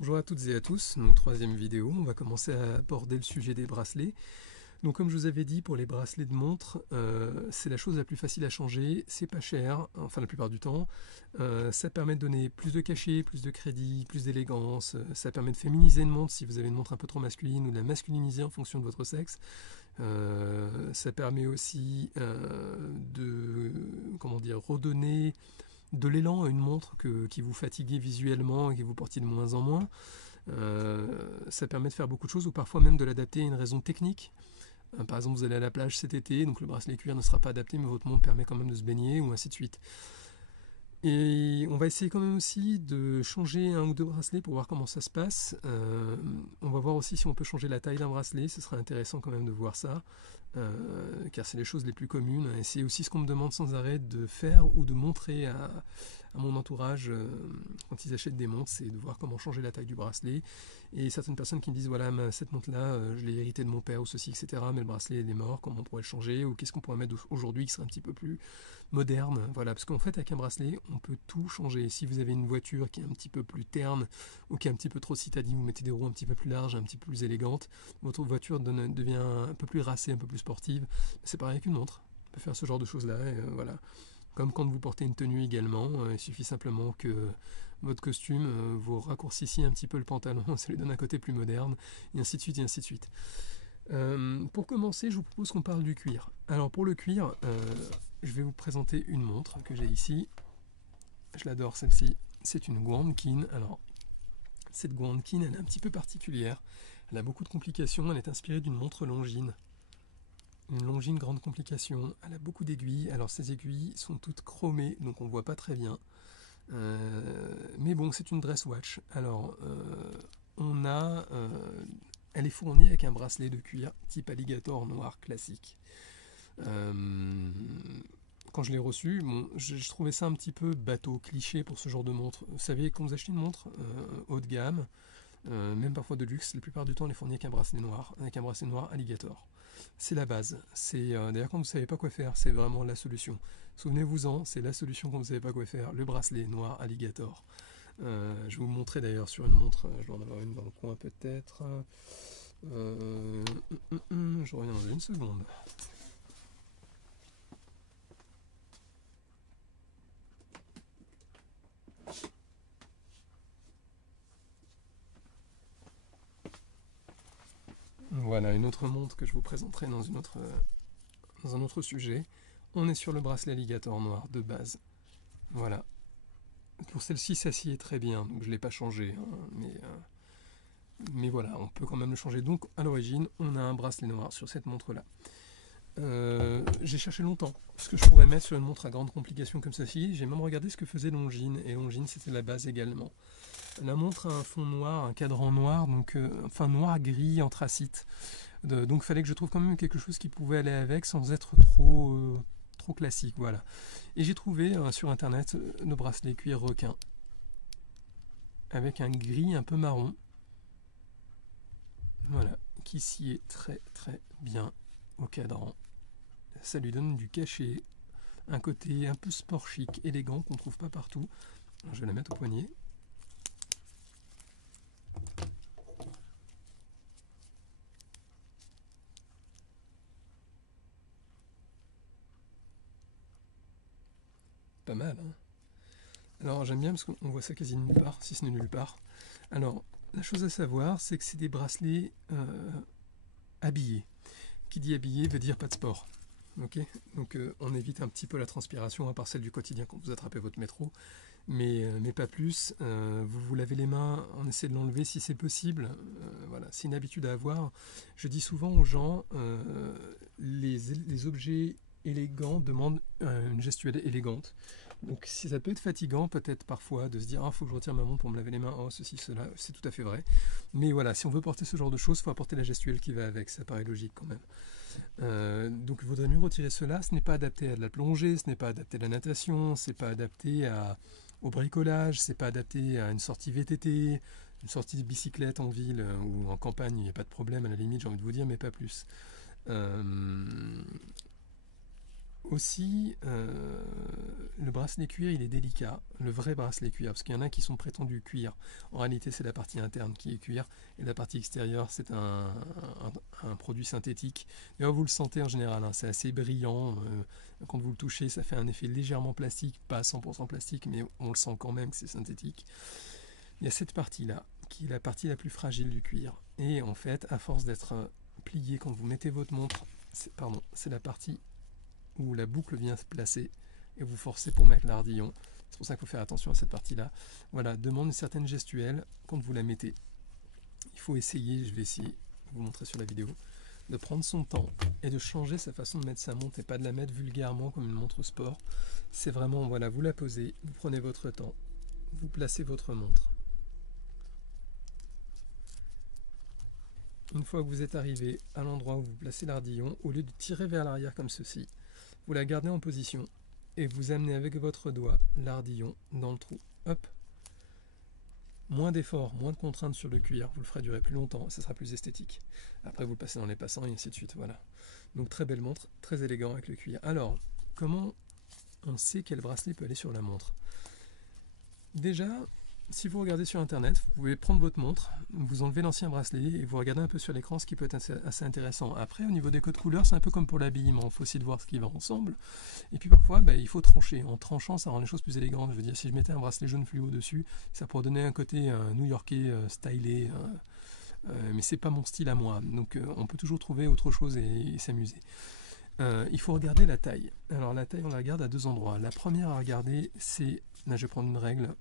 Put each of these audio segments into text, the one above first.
Bonjour à toutes et à tous, donc troisième vidéo, on va commencer à aborder le sujet des bracelets. Donc comme je vous avais dit, pour les bracelets de montre, c'est la chose la plus facile à changer, c'est pas cher, enfin la plupart du temps. Ça permet de donner plus de cachet, plus de crédit, plus d'élégance, ça permet de féminiser une montre si vous avez une montre un peu trop masculine ou de la masculiniser en fonction de votre sexe. Ça permet aussi de, comment dire, redonner de l'élan à une montre qui vous fatiguait visuellement et qui vous portiez de moins en moins. Ça permet de faire beaucoup de choses ou parfois même de l'adapter à une raison technique. Par exemple, vous allez à la plage cet été, donc le bracelet cuir ne sera pas adapté, mais votre montre permet quand même de se baigner, ou ainsi de suite. Et on va essayer quand même aussi de changer un ou deux bracelets pour voir comment ça se passe. On va voir aussi si on peut changer la taille d'un bracelet, ce serait intéressant quand même de voir ça, car c'est les choses les plus communes. Et c'est aussi ce qu'on me demande sans arrêt de faire ou de montrer à mon entourage quand ils achètent des montres, c'est de voir comment changer la taille du bracelet. Et certaines personnes qui me disent, voilà, cette montre-là, je l'ai héritée de mon père ou ceci, etc., mais le bracelet il est mort, comment on pourrait le changer, ou qu'est-ce qu'on pourrait mettre aujourd'hui qui serait un petit peu plus moderne, voilà, parce qu'en fait avec un bracelet on peut tout changer. Si vous avez une voiture qui est un petit peu plus terne ou qui est un petit peu trop citadine, vous mettez des roues un petit peu plus larges, un petit peu plus élégantes, votre voiture devient un peu plus racée, un peu plus sportive. C'est pareil avec une montre, on peut faire ce genre de choses là, et voilà. Comme quand vous portez une tenue également, il suffit simplement que votre costume vous raccourcissiez un petit peu le pantalon, ça lui donne un côté plus moderne, et ainsi de suite, et ainsi de suite. Pour commencer, je vous propose qu'on parle du cuir. Alors pour le cuir, je vais vous présenter une montre que j'ai ici. Je l'adore celle-ci. C'est une Guankin. Alors cette Guankin, elle est un petit peu particulière. Elle a beaucoup de complications. Elle est inspirée d'une montre Longines. Une Longines grande complication. Elle a beaucoup d'aiguilles. Alors ces aiguilles sont toutes chromées, donc on ne voit pas très bien. Mais bon, c'est une dress watch. Alors on a elle est fournie avec un bracelet de cuir type alligator noir classique. Quand je l'ai reçu, bon, je trouvais ça un petit peu bateau, cliché pour ce genre de montre. Vous savez, quand vous achetez une montre haut de gamme, même parfois de luxe, la plupart du temps elle est fournie avec un bracelet noir alligator. C'est la base. C'est d'ailleurs quand vous ne savez pas quoi faire, c'est vraiment la solution. Souvenez-vous-en, c'est la solution quand vous ne savez pas quoi faire. Le bracelet noir alligator. Je vais vous montrer d'ailleurs sur une montre. Je dois en avoir une dans le coin peut-être. Je reviens dans une seconde. Voilà une autre montre que je vous présenterai dans un autre sujet. On est sur le bracelet alligator noir de base. Voilà. Pour celle-ci, ça s'y est très bien, donc je ne l'ai pas changé. Hein, mais voilà, on peut quand même le changer. Donc à l'origine, on a un bracelet noir sur cette montre-là. J'ai cherché longtemps ce que je pourrais mettre sur une montre à grande complication comme ceci. J'ai même regardé ce que faisait Longines, et Longines c'était la base également. La montre a un fond noir, un cadran noir, donc enfin noir-gris anthracite. Donc il fallait que je trouve quand même quelque chose qui pouvait aller avec sans être trop classique, voilà. Et j'ai trouvé sur internet le bracelet cuir requin avec un gris un peu marron, voilà, qui sied très très bien au cadran. Ça lui donne du cachet, un côté un peu sport chic, élégant qu'on ne trouve pas partout. Alors, je vais la mettre au poignet. Pas mal, hein. Alors j'aime bien parce qu'on voit ça quasi nulle part, si ce n'est nulle part. Alors la chose à savoir, c'est que c'est des bracelets habillés. Qui dit habillé veut dire pas de sport. Okay, donc on évite un petit peu la transpiration, à part celle du quotidien quand vous attrapez votre métro, mais pas plus. Vous vous lavez les mains, on essaie de l'enlever si c'est possible. Voilà, c'est une habitude à avoir. Je dis souvent aux gens, les objets élégants demandent une gestuelle élégante. Donc si ça peut être fatigant peut-être parfois de se dire ah faut que je retire ma montre pour me laver les mains, oh ceci, cela, c'est tout à fait vrai. Mais voilà, si on veut porter ce genre de choses, il faut apporter la gestuelle qui va avec, ça paraît logique quand même. Donc il vaudrait mieux retirer cela, ce n'est pas adapté à de la plongée, ce n'est pas adapté à la natation, c'est pas adapté au bricolage, c'est pas adapté à une sortie VTT, une sortie de bicyclette en ville ou en campagne, il n'y a pas de problème à la limite j'ai envie de vous dire, mais pas plus. Aussi, le bracelet cuir, il est délicat, le vrai bracelet cuir, parce qu'il y en a qui sont prétendus cuir. En réalité, c'est la partie interne qui est cuir, et la partie extérieure, c'est un produit synthétique. D'ailleurs, vous le sentez en général, hein, c'est assez brillant. Quand vous le touchez, ça fait un effet légèrement plastique, pas à 100% plastique, mais on le sent quand même que c'est synthétique. Il y a cette partie-là, qui est la partie la plus fragile du cuir. Et en fait, à force d'être plié quand vous mettez votre montre, c'est la partie où la boucle vient se placer et vous forcez pour mettre l'ardillon. C'est pour ça qu'il faut faire attention à cette partie-là. Voilà, demande une certaine gestuelle quand vous la mettez. Il faut essayer, je vais essayer de vous montrer sur la vidéo, de prendre son temps et de changer sa façon de mettre sa montre et pas de la mettre vulgairement comme une montre sport. C'est vraiment, voilà, vous la posez, vous prenez votre temps, vous placez votre montre. Une fois que vous êtes arrivé à l'endroit où vous placez l'ardillon, au lieu de tirer vers l'arrière comme ceci, vous la gardez en position et vous amenez avec votre doigt l'ardillon dans le trou. Hop. Moins d'effort, moins de contraintes sur le cuir, vous le ferez durer plus longtemps, ça sera plus esthétique. Après vous le passez dans les passants et ainsi de suite, voilà. Donc très belle montre, très élégant avec le cuir. Alors, comment on sait quel bracelet peut aller sur la montre? Déjà, si vous regardez sur internet, vous pouvez prendre votre montre, vous enlevez l'ancien bracelet et vous regardez un peu sur l'écran, ce qui peut être assez intéressant. Après, au niveau des codes couleurs, c'est un peu comme pour l'habillement, il faut aussi de voir ce qui va ensemble. Et puis parfois, il faut trancher. En tranchant, ça rend les choses plus élégantes. Je veux dire, si je mettais un bracelet jaune fluo dessus, ça pourrait donner un côté new-yorkais, stylé, mais c'est pas mon style à moi. Donc on peut toujours trouver autre chose et s'amuser. Il faut regarder la taille. Alors la taille, on la regarde à deux endroits. La première à regarder, c'est, là je vais prendre une règle,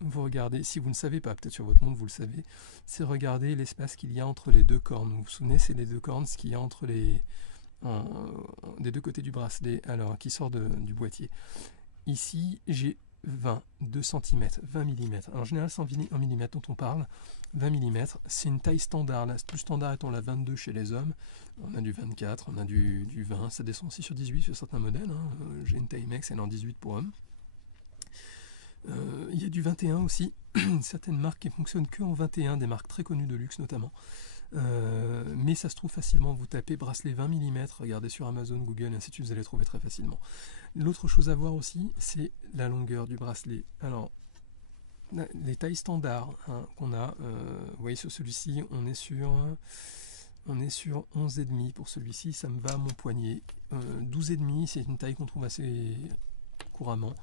vous regardez, si vous ne savez pas, peut-être sur votre montre vous le savez, c'est regarder l'espace qu'il y a entre les deux cornes. Vous vous souvenez, c'est les deux cornes, ce qu'il y a entre des deux côtés du bracelet, alors qui sort du boîtier. Ici, j'ai 2 cm, 20 mm. Alors, en général, c'est en mm dont on parle. 20 mm, c'est une taille standard. La plus standard étant la 22 chez les hommes. On a du 24, on a du 20. Ça descend aussi sur 18 sur certains modèles. Hein. J'ai une Timex, elle est en 18 pour hommes. Il y a du 21 aussi. Certaines marques qui ne fonctionnent que en 21, des marques très connues de luxe notamment. Mais ça se trouve facilement, vous tapez bracelet 20 mm, regardez sur Amazon, Google, ainsi de suite, vous allez trouver très facilement. L'autre chose à voir aussi, c'est la longueur du bracelet. Alors, les tailles standards qu'on a, vous voyez sur celui-ci, on est sur 11,5 pour celui-ci, ça me va à mon poignet. 12,5, c'est une taille qu'on trouve assez couramment,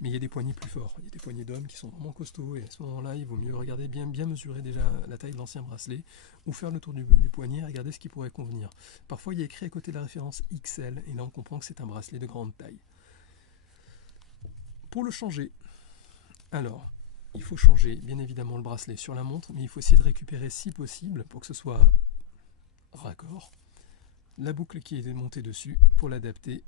mais il y a des poignets plus forts, il y a des poignets d'hommes qui sont vraiment costauds, et à ce moment-là, il vaut mieux regarder bien mesurer déjà la taille de l'ancien bracelet, ou faire le tour du poignet et regarder ce qui pourrait convenir. Parfois, il y a écrit à côté de la référence XL, et là on comprend que c'est un bracelet de grande taille. Pour le changer, alors, il faut changer bien évidemment le bracelet sur la montre, mais il faut essayer de récupérer si possible, pour que ce soit raccord, la boucle qui est montée dessus pour l'adapter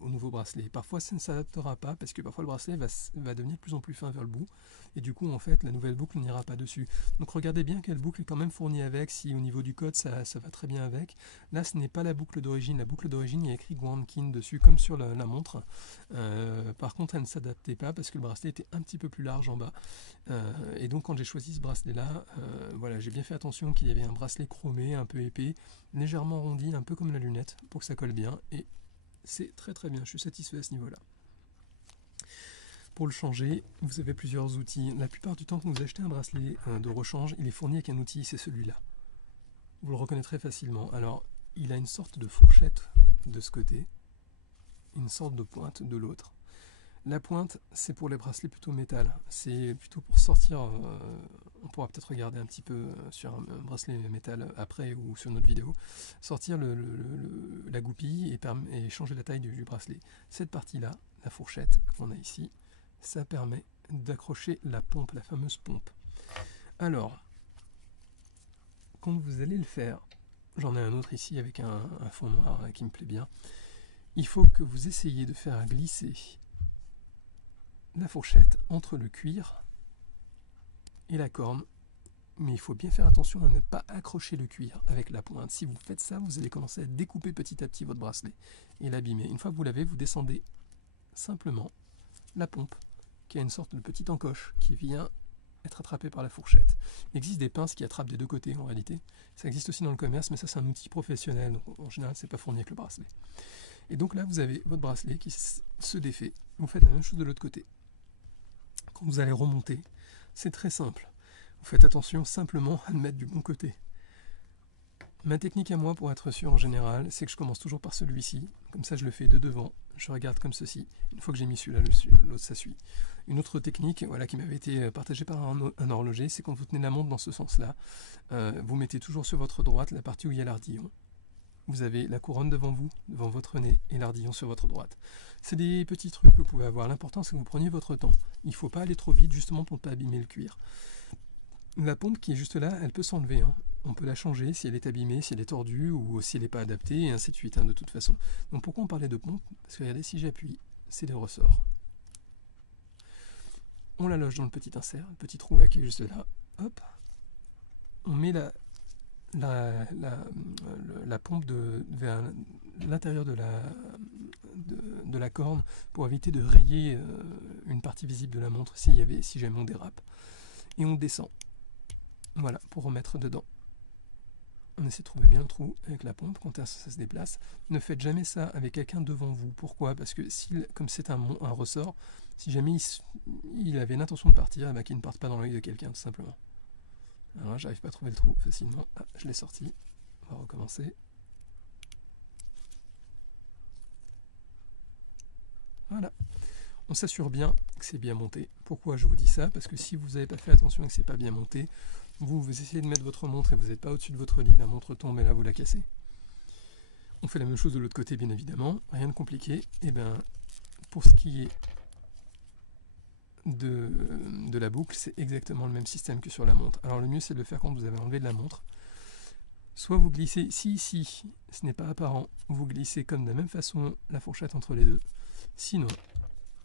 au nouveau bracelet. Parfois ça ne s'adaptera pas parce que parfois le bracelet va devenir de plus en plus fin vers le bout et du coup en fait la nouvelle boucle n'ira pas dessus. Donc regardez bien quelle boucle est quand même fournie avec, si au niveau du code ça va très bien avec. Là ce n'est pas la boucle d'origine, la boucle d'origine il y a écrit Guankin dessus comme sur la montre. Par contre elle ne s'adaptait pas parce que le bracelet était un petit peu plus large en bas. Et donc quand j'ai choisi ce bracelet là, voilà, j'ai bien fait attention qu'il y avait un bracelet chromé, un peu épais, légèrement arrondi, un peu comme la lunette pour que ça colle bien, et c'est très très bien, je suis satisfait à ce niveau-là. Pour le changer, vous avez plusieurs outils. La plupart du temps, quand vous achetez un bracelet de rechange, il est fourni avec un outil, c'est celui-là. Vous le reconnaîtrez facilement. Alors, il a une sorte de fourchette de ce côté, une sorte de pointe de l'autre. La pointe, c'est pour les bracelets plutôt métal. C'est plutôt pour sortir, on pourra peut-être regarder un petit peu sur un bracelet métal après ou sur notre vidéo, sortir la goupille et changer la taille du bracelet. Cette partie-là, la fourchette qu'on a ici, ça permet d'accrocher la pompe, la fameuse pompe. Alors, quand vous allez le faire, j'en ai un autre ici avec un fond noir qui me plaît bien, il faut que vous essayiez de faire glisser la fourchette entre le cuir et la corne, mais il faut bien faire attention à ne pas accrocher le cuir avec la pointe. Si vous faites ça, vous allez commencer à découper petit à petit votre bracelet et l'abîmer. Une fois que vous l'avez, vous descendez simplement la pompe, qui a une sorte de petite encoche qui vient être attrapée par la fourchette. Il existe des pinces qui attrapent des deux côtés en réalité. Ça existe aussi dans le commerce, mais ça c'est un outil professionnel, donc en général c'est pas fourni avec le bracelet. Et donc là, vous avez votre bracelet qui se défait. Vous faites la même chose de l'autre côté. Quand vous allez remonter, c'est très simple. Vous faites attention simplement à le mettre du bon côté. Ma technique à moi, pour être sûr en général, c'est que je commence toujours par celui-ci. Comme ça, je le fais de devant. Je regarde comme ceci. Une fois que j'ai mis celui-là, l'autre, ça suit. Une autre technique, voilà, qui m'avait été partagée par un horloger, c'est quand vous tenez la montre dans ce sens-là, vous mettez toujours sur votre droite la partie où il y a l'ardillon. Vous avez la couronne devant vous, devant votre nez, et l'ardillon sur votre droite. C'est des petits trucs que vous pouvez avoir. L'important, c'est que vous preniez votre temps. Il ne faut pas aller trop vite, justement, pour ne pas abîmer le cuir. La pompe qui est juste là, elle peut s'enlever. On peut la changer si elle est abîmée, si elle est tordue, ou si elle n'est pas adaptée, et ainsi de suite, de toute façon. Donc pourquoi on parlait de pompe? Parce que regardez, si j'appuie, c'est les ressorts. On la loge dans le petit insert, le petit trou là qui est juste là. Hop. On met la pompe vers l'intérieur de la corne pour éviter de rayer une partie visible de la montre si jamais on dérape. Et on descend. Voilà, pour remettre dedans. On essaie de trouver bien le trou avec la pompe quand ça se déplace. Ne faites jamais ça avec quelqu'un devant vous. Pourquoi? Parce que comme c'est un ressort, si jamais il avait l'intention de partir, qu'il ne parte pas dans l'œil de quelqu'un, tout simplement. Alors j'arrive pas à trouver le trou facilement. Ah, je l'ai sorti. On va recommencer. Voilà. On s'assure bien que c'est bien monté. Pourquoi je vous dis ça? Parce que si vous n'avez pas fait attention et que c'est pas bien monté, vous essayez de mettre votre montre et vous n'êtes pas au-dessus de votre lit, la montre tombe et là vous la cassez. On fait la même chose de l'autre côté, bien évidemment. Rien de compliqué. Et bien, pour ce qui est de la boucle, c'est exactement le même système que sur la montre. Alors le mieux, c'est de le faire quand vous avez enlevé de la montre. Soit vous glissez, si ici, ce n'est pas apparent, vous glissez comme de la même façon la fourchette entre les deux. Sinon,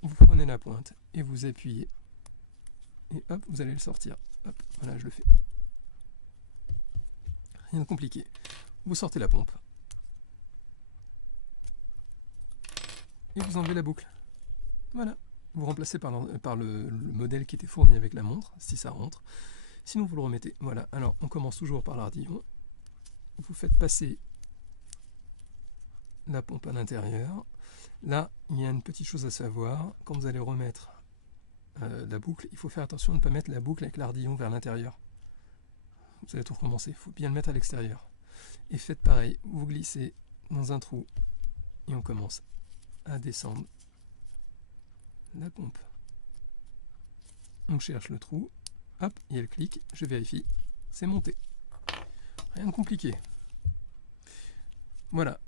vous prenez la pointe et vous appuyez. Et hop, vous allez le sortir. Hop, voilà, je le fais. Rien de compliqué. Vous sortez la pompe. Et vous enlevez la boucle. Voilà. Vous remplacez par le modèle qui était fourni avec la montre, si ça rentre. Sinon, vous le remettez. Voilà. Alors, on commence toujours par l'ardillon. Vous faites passer la pompe à l'intérieur. Là, il y a une petite chose à savoir. Quand vous allez remettre la boucle, il faut faire attention de ne pas mettre la boucle avec l'ardillon vers l'intérieur. Vous allez tout recommencer. Il faut bien le mettre à l'extérieur. Et faites pareil. Vous glissez dans un trou et on commence à descendre la pompe. On cherche le trou. Hop, il y a le clic. Je vérifie. C'est monté. Rien de compliqué. Voilà.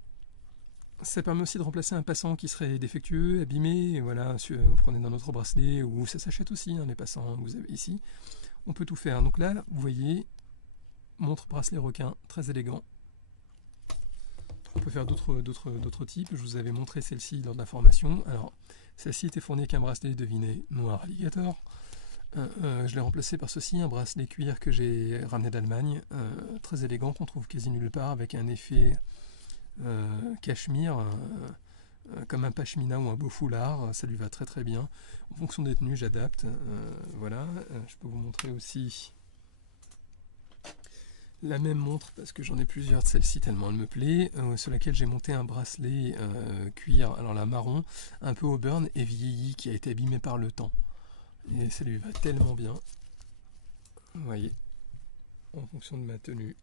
Ça permet aussi de remplacer un passant qui serait défectueux, abîmé. Voilà, vous prenez dans notre bracelet, ou ça s'achète aussi, les passants que vous avez ici. On peut tout faire. Donc là, vous voyez, montre bracelet requin, très élégant. On peut faire d'autres types. Je vous avais montré celle-ci lors de la formation. Alors, celle-ci était fournie avec un bracelet, devinez, noir alligator. Je l'ai remplacé par ceci, un bracelet cuir que j'ai ramené d'Allemagne, très élégant, qu'on trouve quasi nulle part, avec un effet cachemire, comme un pashmina ou un beau foulard. Ça lui va très très bien. En fonction des tenues, j'adapte. Voilà, je peux vous montrer aussi la même montre, parce que j'en ai plusieurs de celle-ci tellement elle me plaît, sur laquelle j'ai monté un bracelet cuir, alors la marron, un peu auburn et vieilli, qui a été abîmé par le temps. Et ça lui va tellement bien. Vous voyez, en fonction de ma tenue.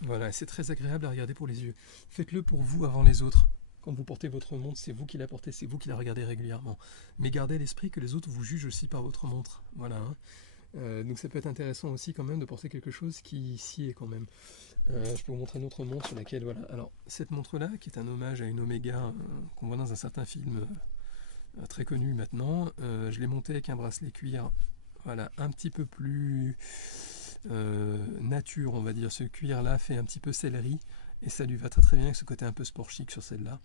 Voilà, c'est très agréable à regarder pour les yeux. Faites-le pour vous avant les autres. Quand vous portez votre montre, c'est vous qui la portez, c'est vous qui la regardez régulièrement. Mais gardez à l'esprit que les autres vous jugent aussi par votre montre. Voilà. Donc ça peut être intéressant aussi quand même de porter quelque chose qui s'y est quand même. Je peux vous montrer une autre montre sur laquelle, voilà. Alors, cette montre-là, qui est un hommage à une Omega qu'on voit dans un certain film très connu maintenant, je l'ai montée avec un bracelet cuir, voilà, un petit peu plus nature, on va dire. Ce cuir-là fait un petit peu céleri, et ça lui va très très bien avec ce côté un peu sport chic sur celle-là.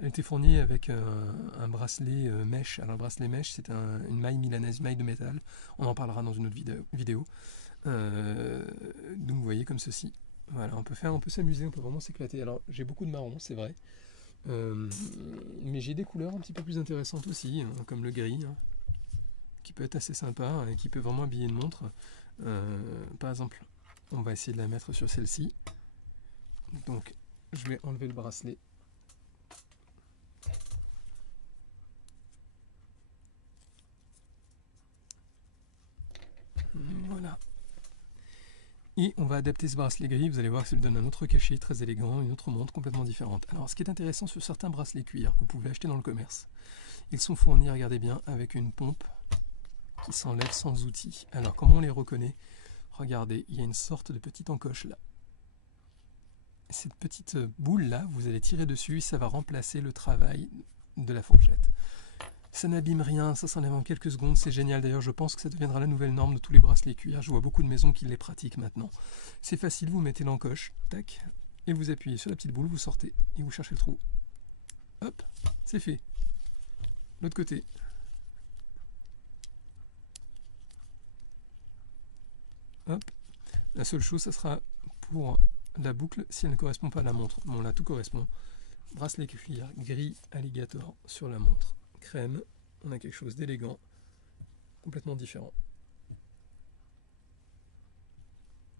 Elle était fournie avec un bracelet mèche. Alors le bracelet mèche, c'est une maille milanaise, maille de métal. On en parlera dans une autre vidéo. Donc vous voyez comme ceci. Voilà, on peut s'amuser, on peut vraiment s'éclater. Alors j'ai beaucoup de marron, c'est vrai. Mais j'ai des couleurs un petit peu plus intéressantes aussi, comme le gris, qui peut être assez sympa et qui peut vraiment habiller une montre. Par exemple, on va essayer de la mettre sur celle-ci. Donc je vais enlever le bracelet. Voilà. Et on va adapter ce bracelet gris, vous allez voir que ça lui donne un autre cachet très élégant, une autre montre complètement différente. Alors ce qui est intéressant sur certains bracelets cuir que vous pouvez acheter dans le commerce, ils sont fournis, regardez bien, avec une pompe qui s'enlève sans outil. Alors comment on les reconnaît? Regardez, il y a une sorte de petite encoche là. Cette petite boule là, vous allez tirer dessus et ça va remplacer le travail de la fourchette. Ça n'abîme rien, ça s'enlève en quelques secondes, c'est génial. D'ailleurs, je pense que ça deviendra la nouvelle norme de tous les bracelets cuir. Je vois beaucoup de maisons qui les pratiquent maintenant. C'est facile, vous mettez l'encoche, tac, et vous appuyez sur la petite boule, vous sortez et vous cherchez le trou. Hop, c'est fait. L'autre côté. Hop. La seule chose, ça sera pour la boucle si elle ne correspond pas à la montre. Bon, là, tout correspond. Bracelet cuir gris alligator sur la montre. Crème, on a quelque chose d'élégant, complètement différent.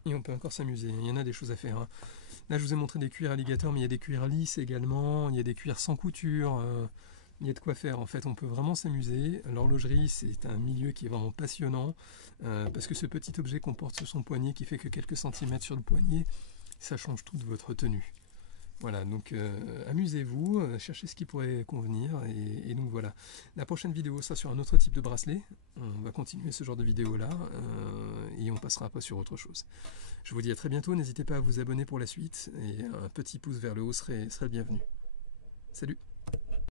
Et on peut encore s'amuser, il y en a des choses à faire. Hein. Là je vous ai montré des cuirs alligator, mais il y a des cuirs lisses également, il y a des cuirs sans couture, il y a de quoi faire en fait, on peut vraiment s'amuser. L'horlogerie c'est un milieu qui est vraiment passionnant, parce que ce petit objet qu'on porte sur son poignet qui fait que quelques centimètres sur le poignet, ça change tout de votre tenue. Voilà, donc amusez-vous, cherchez ce qui pourrait convenir, et donc voilà. La prochaine vidéo sera sur un autre type de bracelet, on va continuer ce genre de vidéo là, et on passera pas sur autre chose. Je vous dis à très bientôt, n'hésitez pas à vous abonner pour la suite, et un petit pouce vers le haut serait le bienvenu. Salut!